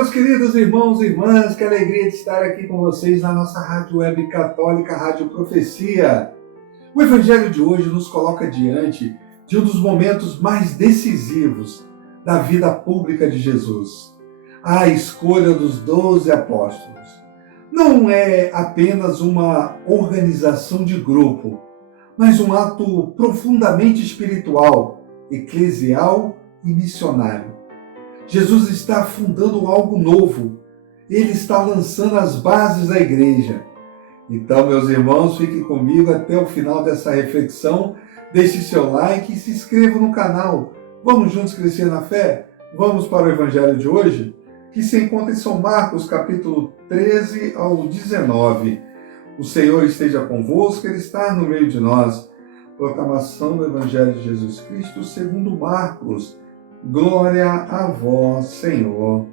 meus queridos irmãos e irmãs, que alegria de estar aqui com vocês na nossa Rádio Web Católica, Rádio Profecia. O Evangelho de hoje nos coloca diante de um dos momentos mais decisivos da vida pública de Jesus, a escolha dos 12 apóstolos. Não é apenas uma organização de grupo, mas um ato profundamente espiritual, eclesial e missionário. Jesus está fundando algo novo. Ele está lançando as bases da igreja. Então, meus irmãos, fiquem comigo até o final dessa reflexão. Deixe seu like e se inscreva no canal. Vamos juntos crescer na fé? Vamos para o Evangelho de hoje, que se encontra em São Marcos, capítulo 13 ao 19. O Senhor esteja convosco, Ele está no meio de nós. Proclamação do Evangelho de Jesus Cristo segundo Marcos. Glória a vós, Senhor.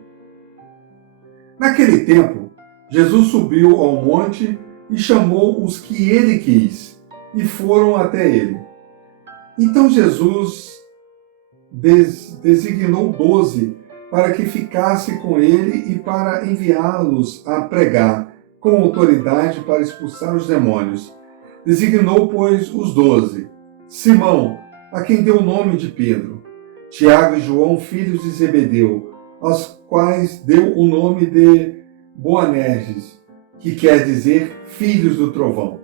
Naquele tempo, Jesus subiu ao monte e chamou os que ele quis, e foram até ele. Então Jesus designou 12 para que ficasse com ele e para enviá-los a pregar, com autoridade para expulsar os demônios. Designou, pois, os 12: Simão, a quem deu o nome de Pedro, Tiago e João, filhos de Zebedeu, aos quais deu o nome de Boanerges, que quer dizer filhos do trovão.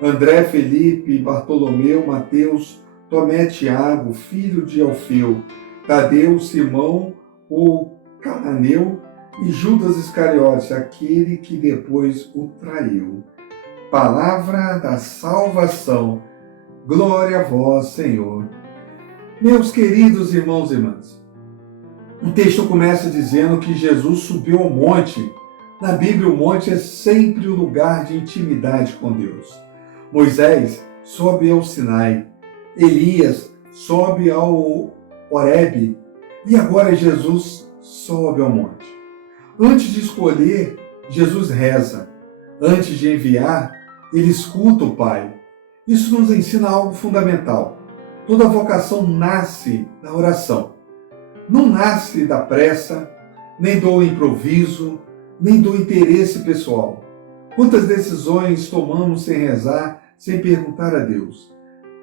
André, Felipe, Bartolomeu, Mateus, Tomé, Tiago, filho de Alfeu, Tadeu, Simão, o cananeu e Judas Iscariote, aquele que depois o traiu. Palavra da salvação. Glória a vós, Senhor. Meus queridos irmãos e irmãs, o texto começa dizendo que Jesus subiu ao monte. Na Bíblia, o monte é sempre o lugar de intimidade com Deus. Moisés sobe ao Sinai, Elias sobe ao Horebe e agora Jesus sobe ao monte. Antes de escolher, Jesus reza. Antes de enviar, ele escuta o Pai. Isso nos ensina algo fundamental. Toda vocação nasce da oração. Não nasce da pressa, nem do improviso, nem do interesse pessoal. Quantas decisões tomamos sem rezar, sem perguntar a Deus?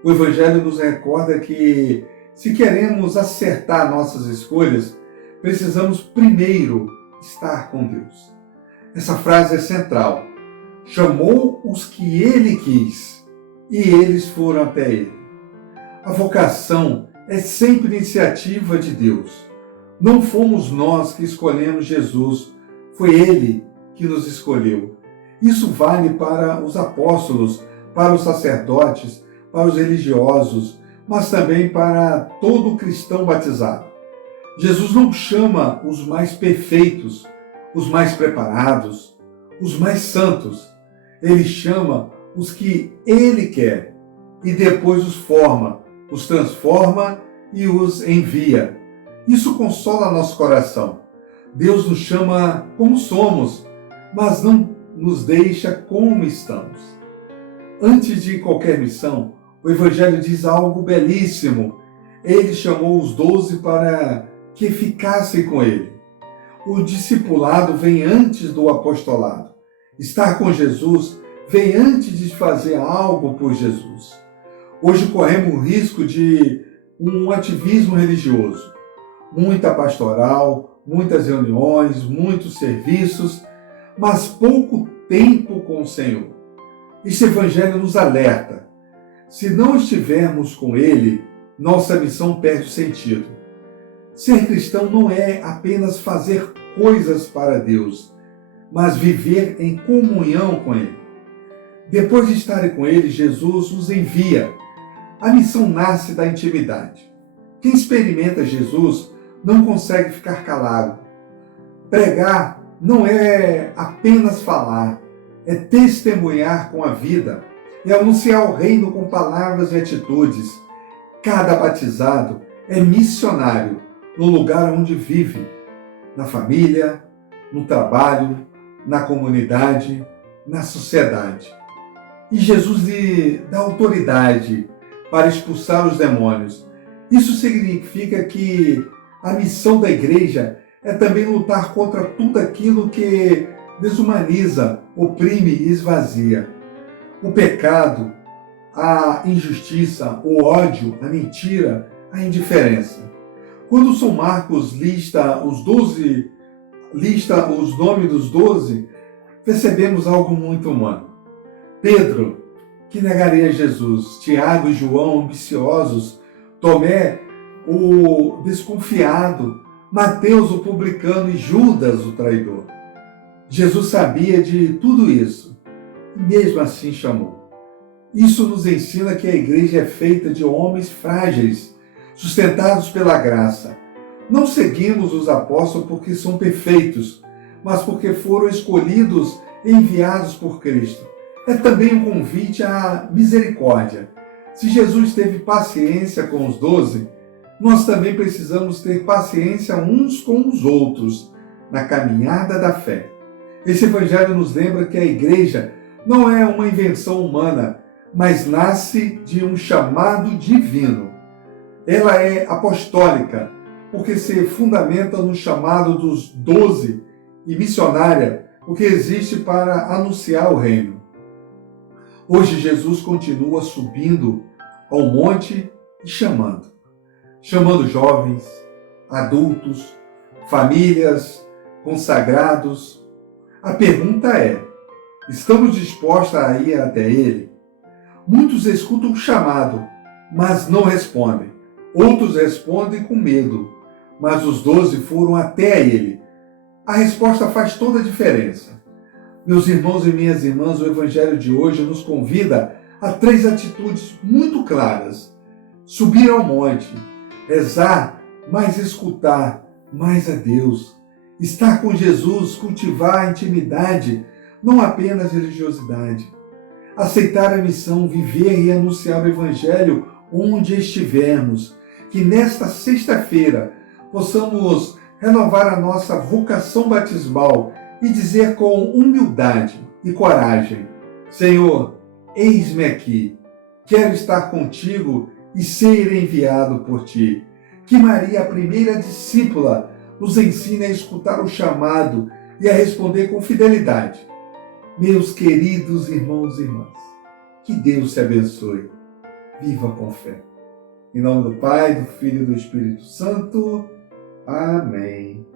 O Evangelho nos recorda que, se queremos acertar nossas escolhas, precisamos primeiro estar com Deus. Essa frase é central. Chamou os que ele quis, e eles foram até ele. A vocação é sempre iniciativa de Deus. Não fomos nós que escolhemos Jesus, foi Ele que nos escolheu. Isso vale para os apóstolos, para os sacerdotes, para os religiosos, mas também para todo cristão batizado. Jesus não chama os mais perfeitos, os mais preparados, os mais santos. Ele chama os que Ele quer e depois os forma, os transforma e os envia. Isso consola nosso coração. Deus nos chama como somos, mas não nos deixa como estamos. Antes de qualquer missão, o Evangelho diz algo belíssimo. Ele chamou os 12 para que ficassem com ele. O discipulado vem antes do apostolado. Estar com Jesus vem antes de fazer algo por Jesus. Hoje corremos o risco de um ativismo religioso, muita pastoral, muitas reuniões, muitos serviços, mas pouco tempo com o Senhor. Este Evangelho nos alerta. Se não estivermos com Ele, nossa missão perde o sentido. Ser cristão não é apenas fazer coisas para Deus, mas viver em comunhão com Ele. Depois de estarem com Ele, Jesus os envia. A missão nasce da intimidade. Quem experimenta Jesus não consegue ficar calado. Pregar não é apenas falar, é testemunhar com a vida, é anunciar o reino com palavras e atitudes. Cada batizado é missionário no lugar onde vive, na família, no trabalho, na comunidade, na sociedade. E Jesus lhe dá autoridade para expulsar os demônios. Isso significa que a missão da igreja é também lutar contra tudo aquilo que desumaniza, oprime e esvazia. O pecado, a injustiça, o ódio, a mentira, a indiferença. Quando São Marcos lista os nomes dos 12, percebemos algo muito humano. Pedro, que negaria Jesus, Tiago e João, ambiciosos, Tomé, o desconfiado, Mateus, o publicano, e Judas, o traidor. Jesus sabia de tudo isso e mesmo assim chamou. Isso nos ensina que a igreja é feita de homens frágeis, sustentados pela graça. Não seguimos os apóstolos porque são perfeitos, mas porque foram escolhidos e enviados por Cristo. É também um convite à misericórdia. Se Jesus teve paciência com os 12, nós também precisamos ter paciência uns com os outros na caminhada da fé. Esse evangelho nos lembra que a igreja não é uma invenção humana, mas nasce de um chamado divino. Ela é apostólica, porque se fundamenta no chamado dos 12 e missionária, o que existe para anunciar o reino. Hoje Jesus continua subindo ao monte e chamando jovens, adultos, famílias, consagrados. A pergunta é: estamos dispostos a ir até Ele? Muitos escutam o chamado, mas não respondem. Outros respondem com medo, mas os 12 foram até Ele. A resposta faz toda a diferença. Meus irmãos e minhas irmãs, o Evangelho de hoje nos convida a 3 atitudes muito claras. Subir ao monte, rezar, mas escutar mais a Deus. Estar com Jesus, cultivar a intimidade, não apenas religiosidade. Aceitar a missão, viver e anunciar o Evangelho onde estivermos. Que nesta sexta-feira possamos renovar a nossa vocação batismal e dizer com humildade e coragem: Senhor, eis-me aqui, quero estar contigo e ser enviado por ti. Que Maria, a primeira discípula, nos ensine a escutar o chamado e a responder com fidelidade. Meus queridos irmãos e irmãs, que Deus te abençoe. Viva com fé. Em nome do Pai, do Filho e do Espírito Santo. Amém.